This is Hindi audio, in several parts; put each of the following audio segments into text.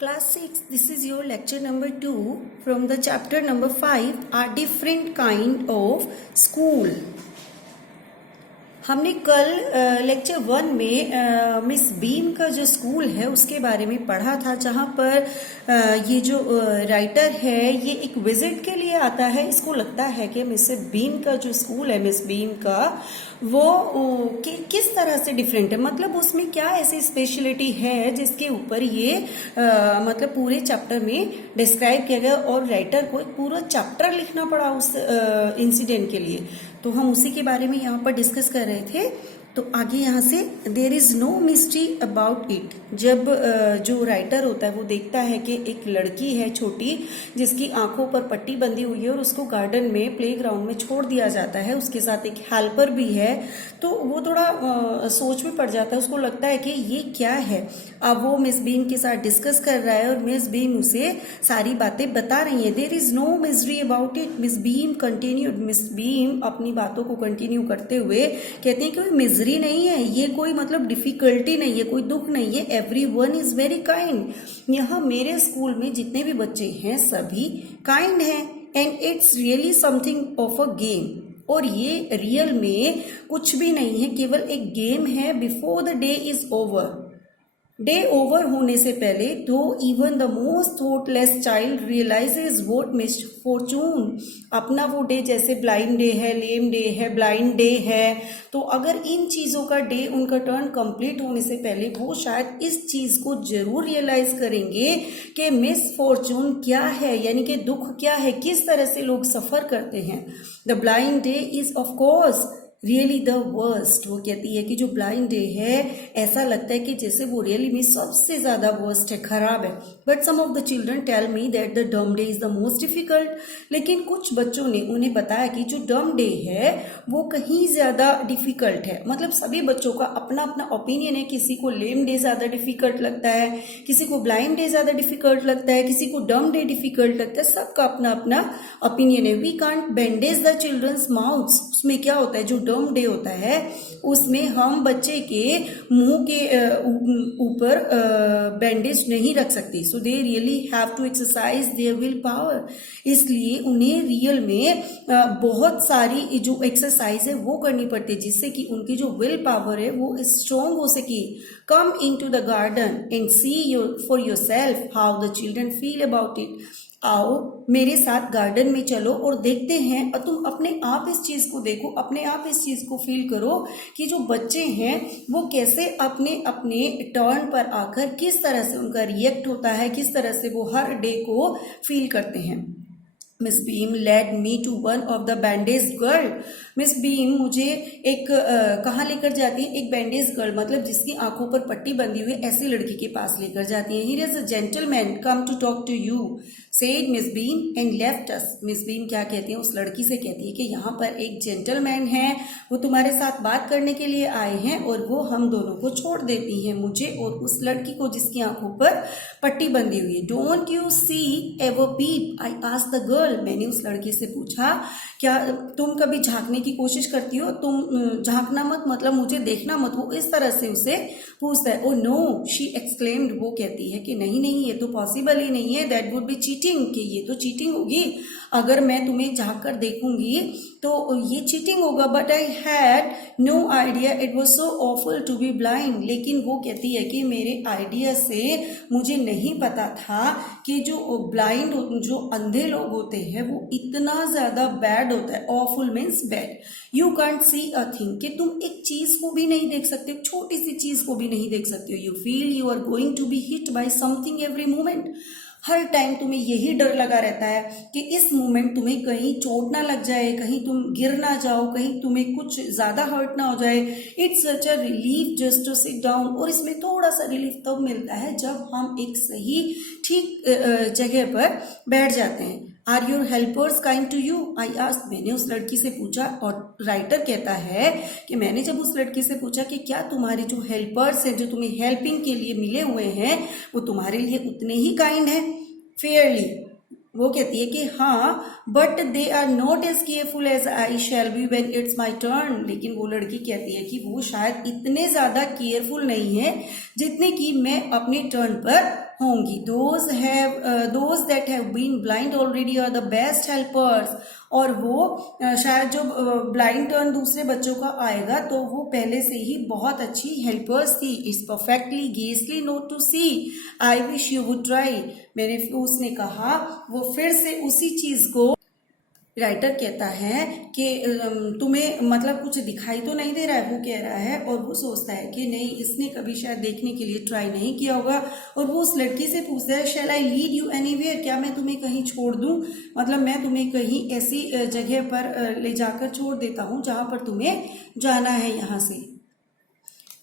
Class 6, this is your lecture number 2 from the chapter number 5 are different kind of school. हमने कल लेक्चर 1 में मिस बीम का जो स्कूल है उसके बारे में पढ़ा था, जहाँ पर ये जो राइटर है ये एक विजिट के लिए आता है। इसको लगता है कि मिस बीम का जो स्कूल है, मिस बीम का, वो किस तरह से डिफरेंट है, मतलब उसमें क्या ऐसी स्पेशलिटी है जिसके ऊपर ये मतलब पूरे चैप्टर में डिस्क्राइब किया गया और राइटर को एक पूरा चैप्टर लिखना पड़ा उस इंसिडेंट के लिए। तो हम उसी के बारे में यहाँ पर डिस्कस कर रहे थे। तो आगे यहाँ से there is no mystery about it. जब जो राइटर होता है वो देखता है कि एक लड़की है छोटी जिसकी आंखों पर पट्टी बंधी हुई है और उसको गार्डन में प्लेग्राउंड में छोड़ दिया जाता है, उसके साथ एक हेल्पर भी है, तो वो थोड़ा सोच में पड़ जाता है। उसको लगता है कि ये क्या है। अब वो मिस बीम के साथ डिस्कस कर रहा है और मिस बीम उसे सारी बातें बता रही है। There is no mystery about it, Miss Beam continued. Miss Beam अपनी बातों को कंटिन्यू करते हुए कहते हैं कि कोई मिजरी नहीं है, ये कोई मतलब डिफिकल्टी नहीं है, कोई दुख नहीं है, एवरीवन इज वेरी काइंड। यहाँ मेरे स्कूल में जितने भी बच्चे हैं सभी काइंड हैं and it's really something of a game. और ये रियल में कुछ भी नहीं है, केवल एक गेम है। Before the day is over, day over होने से पहले, दो even the most thoughtless child realizes what misfortune. अपना वो डे जैसे ब्लाइंड डे है, लेम डे है, ब्लाइंड डे है, तो अगर इन चीज़ों का डे, उनका टर्न कंप्लीट होने से पहले वो शायद इस चीज़ को जरूर रियलाइज करेंगे कि मिस फॉर्चून क्या है, यानी कि दुख क्या है, किस तरह से लोग सफ़र करते हैं। The blind day is of course really the worst. वो कहती है कि जो ब्लाइंड डे है ऐसा लगता है कि जैसे वो रियली में सबसे ज़्यादा वर्स्ट है, खराब है। But some of the children tell me that the dumb day is the most difficult. लेकिन कुछ बच्चों ने उन्हें बताया कि जो डम डे है वो कहीं ज़्यादा डिफ़िकल्ट है। मतलब सभी बच्चों का अपना अपना ओपिनियन है। किसी को लेम डे ज़्यादा डिफ़िकल्ट लगता है, किसी को ब्लाइंड डे ज़्यादा डिफ़िकल्ट लगता है, किसी को डम डे डिफ़िकल्ट लगता है। सबका अपना अपना ओपिनियन है। We can't bandage the children's mouths. उसमें क्या होता है, जो डम डे होता है उसमें हम बच्चे के मुंह के ऊपर बैंडेज नहीं रख सकते। So they really have to exercise their will power. इसलिए उन्हें रियल में बहुत सारी जो एक्सरसाइज है वो करनी पड़ती है जिससे कि उनकी जो विल पावर है वो स्ट्रॉन्ग हो सके। Come into the garden and see for yourself how the children feel about it. आओ मेरे साथ गार्डन में चलो और देखते हैं, और तुम अपने आप इस चीज़ को देखो, अपने आप इस चीज़ को फील करो कि जो बच्चे हैं वो कैसे अपने अपने टर्न पर आकर किस तरह से उनका रिएक्ट होता है, किस तरह से वो हर डे को फील करते हैं। Miss Beam led me to one of the bandage girl. Miss Beam मुझे एक कहाँ लेकर जाती है, एक बैंडेज गर्ल मतलब जिसकी आंखों पर पट्टी बंधी हुई ऐसी लड़की के पास लेकर जाती है। Here is a gentleman come to talk to you said Miss Beam and left us. Miss Beam क्या कहती है, उस लड़की से कहती है कि यहाँ पर एक जेंटलमैन है, वो तुम्हारे साथ बात करने के लिए आए हैं और वो हम दोनों को छोड़ देती हैं, मुझे और उस लड़की को जिसकी आंखों पर पट्टी बंधी हुई है। Don't you see ever peep, I asked the girl. मैंने उस लड़की से पूछा क्या तुम कभी झांकने की कोशिश करती हो, तुम झांकना मत, मतलब मुझे देखना मत, वो इस तरह से उसे पूछता है। ओ नो शी एक्सक्लेम्ड, वो कहती है कि नहीं नहीं ये तो पॉसिबल ही नहीं है, दैट वुड बी चीटिंग, कि ये तो चीटिंग होगी, अगर मैं तुम्हें झांक कर देखूंगी तो ये चीटिंग होगा। But I had no idea it was so awful to be blind. लेकिन वो कहती है कि मेरे आइडिया से मुझे नहीं पता था कि जो ब्लाइंड, जो अंधे लोग होते हैं वो इतना ज़्यादा बैड होता है। Awful means bad. You can't see a thing, कि तुम एक चीज़ को भी नहीं देख सकते, छोटी सी चीज़ को भी नहीं देख सकते हो। You feel you are going to be hit by something every moment. हर टाइम तुम्हें यही डर लगा रहता है कि इस मोमेंट तुम्हें कहीं चोट ना लग जाए, कहीं तुम गिर ना जाओ, कहीं तुम्हें कुछ ज़्यादा हर्ट ना हो जाए। It's such a relief just to sit down. और इसमें थोड़ा सा रिलीफ तब मिलता है जब हम एक सही ठीक जगह पर बैठ जाते हैं। Are your helpers kind to you, I asked. मैंने उस लड़की से पूछा, और राइटर कहता है कि मैंने जब उस लड़की से पूछा कि क्या तुम्हारे जो हेल्पर्स हैं, जो तुम्हें हेल्पिंग के लिए मिले हुए हैं, वो तुम्हारे लिए उतने ही काइंड हैं फेयरली। वो कहती है कि हाँ, but they are not as careful as I shall be when it's my turn. लेकिन वो लड़की कहती है कि वो शायद इतने ज़्यादा केयरफुल नहीं है जितने कि मैं अपने टर्न पर होंगी। Those that have been blind already are the best helpers. और वो शायद जो ब्लाइंड टर्न दूसरे बच्चों का आएगा तो वो पहले से ही बहुत अच्छी हेल्पर्स थी। इट्स परफेक्टली गेसली not to see, I wish you would try. उसने कहा, वो फिर से उसी चीज को राइटर कहता है कि तुम्हें मतलब कुछ दिखाई तो नहीं दे रहा है, वो कह रहा है। और वो सोचता है कि नहीं, इसने कभी शायद देखने के लिए ट्राई नहीं किया होगा। और वो उस लड़की से पूछता है, शैल आई लीड यू एनीवेयर, क्या मैं तुम्हें कहीं छोड़ दूं, मतलब मैं तुम्हें कहीं ऐसी जगह पर ले जाकर छोड़ देता हूं जहां पर तुम्हें जाना है यहाँ से।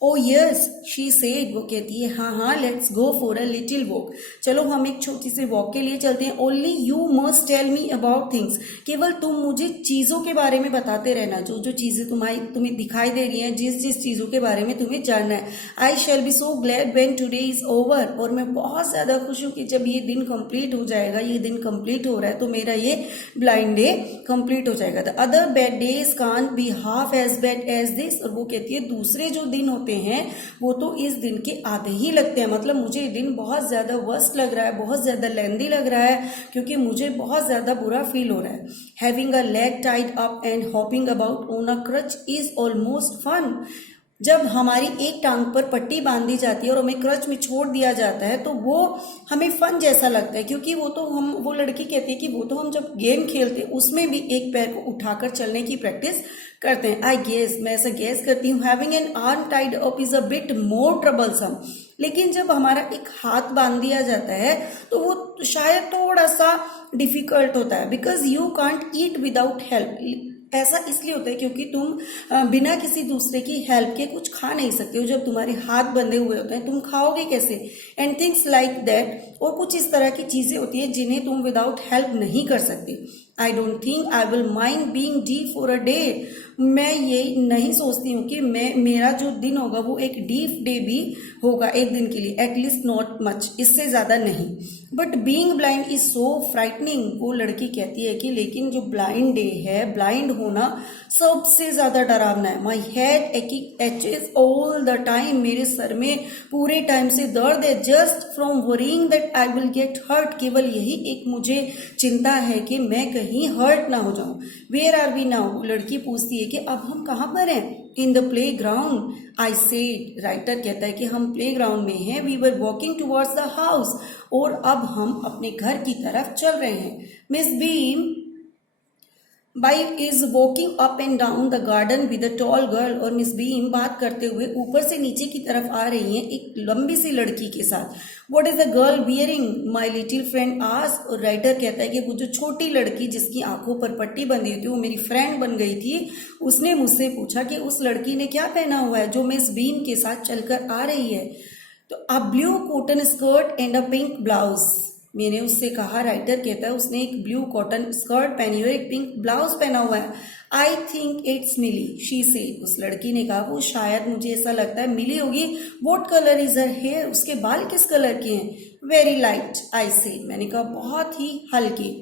ओ यस शी सेड, वो कहती है हाँ हाँ, let's go for a little walk, चलो हम एक छोटी सी वॉक के लिए चलते हैं। Only you must tell me about things, केवल तुम मुझे चीज़ों के बारे में बताते रहना, जो जो चीज़ें तुम्हें दिखाई दे रही हैं, जिस जिस चीज़ों के बारे में तुम्हें जानना है। I shall be so glad when today is over, और मैं बहुत ज़्यादा खुश हूँ कि जब ये दिन कंप्लीट हो जाएगा। ये दिन कंप्लीट हो रहा है तो मेरा ये ब्लाइंड डे कंप्लीट हो जाएगा। The other bad days can't be half as bad as this, और वो कहती है दूसरे जो दिन होते हैं वो तो इस दिन के आधे ही लगते हैं। मतलब मुझे ये दिन बहुत ज्यादा वर्स्ट लग रहा है, बहुत ज्यादा लेंदी लग रहा है, क्योंकि मुझे बहुत ज्यादा बुरा फील हो रहा है। Having a leg tied up and hopping about on a crutch is almost fun. जब हमारी एक टांग पर पट्टी बांधी जाती है और हमें क्रच में छोड़ दिया जाता है तो वो हमें फन जैसा लगता है, क्योंकि वो लड़की कहती है कि वो तो हम जब गेम खेलते हैं उसमें भी एक पैर को उठाकर चलने की प्रैक्टिस करते हैं। आई गेस, मैं ऐसा गेस करती हूँ, having an arm tied up is a bit more troublesome. लेकिन जब हमारा एक हाथ बांध दिया जाता है तो वो शायद थोड़ा सा डिफिकल्ट होता है। Because you can't eat without help, ऐसा इसलिए होता है क्योंकि तुम बिना किसी दूसरे की हेल्प के कुछ खा नहीं सकते हो। जब तुम्हारे हाथ बंधे हुए होते हैं तुम खाओगे कैसे, एंड थिंग्स लाइक दैट। और कुछ इस तरह की चीजें होती है जिन्हें तुम विदाउट हेल्प नहीं कर सकते। I don't think I will mind being deep for a day, मैं ये नहीं सोचती हूँ कि मेरा जो दिन होगा वो एक डीप डे भी होगा एक दिन के लिए, एटलीस्ट नॉट मच, इससे ज्यादा नहीं। But being blind is so frightening, वो लड़की कहती है कि लेकिन जो ब्लाइंड डे है, ब्लाइंड होना सबसे ज्यादा डरावना है। My head aches all the time, मेरे सर में पूरे टाइम से दर्द है। Just from worrying that I will get hurt, केवल यही एक मुझे चिंता है कि मैं कहीं हर्ट ना हो जाऊं। वेयर आर वी नाउ, लड़की पूछती है कि अब हम कहाँ पर हैं। In the playground, I said, writer कहता है कि हम प्ले ग्राउंड में हैं। We were walking towards the house, और अब हम अपने घर की तरफ चल रहे हैं। Miss beam is walking up and down the garden with a tall girl, और मिस बीम बात करते हुए ऊपर से नीचे की तरफ आ रही हैं एक लंबी सी लड़की के साथ। What is the girl wearing, my little friend asked, और राइटर कहता है कि वो जो छोटी लड़की जिसकी आंखों पर पट्टी बंधी थी वो मेरी फ्रेंड बन गई थी। उसने मुझसे पूछा कि उस लड़की ने क्या पहना हुआ है जो मिस बीम के साथ चलकर आ रही है। तो a blue cotton skirt and a pink blouse, मैंने उससे कहा, राइटर कहता है उसने एक ब्लू कॉटन स्कर्ट पहनी हुई है, एक पिंक ब्लाउज पहना हुआ है। I think it's Millie, she said, उस लड़की ने कहा वो शायद, मुझे ऐसा लगता है मिली होगी। What colour is her hair, उसके बाल किस कलर के हैं। वेरी लाइट, आई सेड, मैंने कहा बहुत ही हल्के।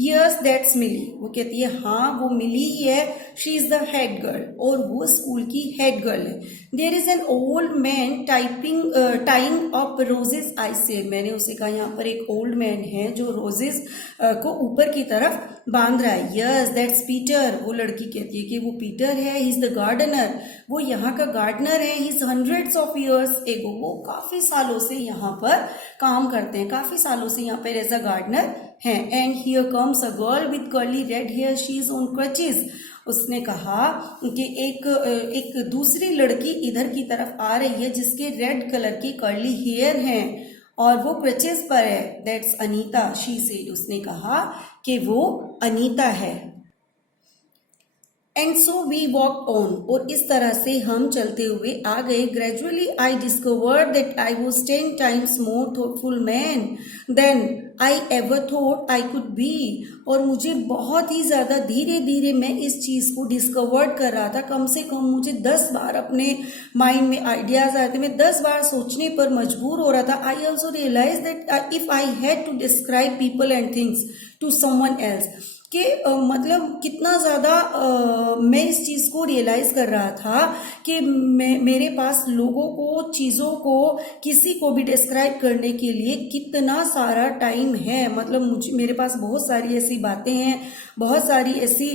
यस दैट्स मिली, वो कहती है हाँ वो मिली ही है। She is the head girl, और वो स्कूल की हेड गर्ल है। There is an old man tying up roses, I said, मैंने उसे कहा यहाँ पर एक ओल्ड मैन है जो रोजेस को ऊपर की तरफ बांध रहा है। यस दैट्स पीटर, वो लड़की कहती है कि वो पीटर है। ही इज द गार्डनर, वो यहाँ का गार्डनर है। He is hundreds of years ago, वो काफी सालों से यहाँ पर काम करते हैं, काफी सालों से यहाँ पर एज अ गार्डनर है। And here comes a girl with curly red hair, she is on crutches, उसने कहा कि एक दूसरी लड़की इधर की तरफ आ रही है जिसके रेड कलर की कर्ली हेयर हैं और वो क्रचेस पर है। दैट्स अनीता, शी सेड, उसने कहा कि वो अनीता है। And so we walk on, और इस तरह से हम चलते हुए आ गए। Gradually I discovered that I was 10 times more thoughtful man than I ever thought I could be, और मुझे बहुत ही ज्यादा धीरे धीरे मैं इस चीज को डिस्कवर्ड कर रहा था। कम से कम मुझे 10 बार अपने माइंड में आइडियाज आए थे, मैं 10 बार सोचने पर मजबूर हो रहा था। I also realize that if I had to describe people and things to someone else, कि मतलब कितना ज़्यादा मैं इस चीज़ को रियलाइज़ कर रहा था कि मेरे पास लोगों को, चीज़ों को, किसी को भी डिस्क्राइब करने के लिए कितना सारा टाइम है। मतलब मेरे पास बहुत सारी ऐसी बातें हैं, बहुत सारी ऐसी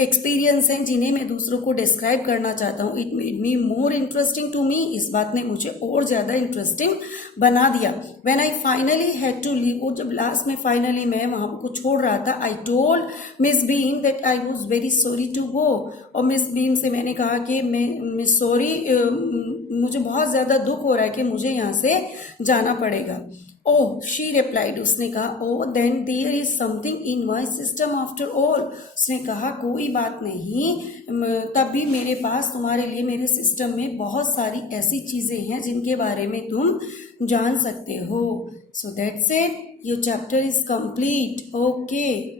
एक्सपीरियंस हैं जिन्हें मैं दूसरों को डिस्क्राइब करना चाहता हूँ। It made me more interesting to me. इस बात ने मुझे और ज़्यादा इंटरेस्टिंग बना दिया। When I finally had to leave, और जब लास्ट में फाइनली मैं वहाँ को छोड़ रहा था, I told Miss Beam that I was very sorry to go. और मिस बीम से मैंने कहा कि मैं सॉरी, मुझे बहुत ज़्यादा दुख हो रहा है कि मुझे यहाँ से जाना पड़ेगा। ओह, शी रिप्लाइड, उसने कहा, oh then there is something in my system after all. उसने कहा कोई बात नहीं, तब भी मेरे पास तुम्हारे लिए मेरे सिस्टम में बहुत सारी ऐसी चीज़ें हैं जिनके बारे में तुम जान सकते हो। So that's it, your chapter is complete. Okay.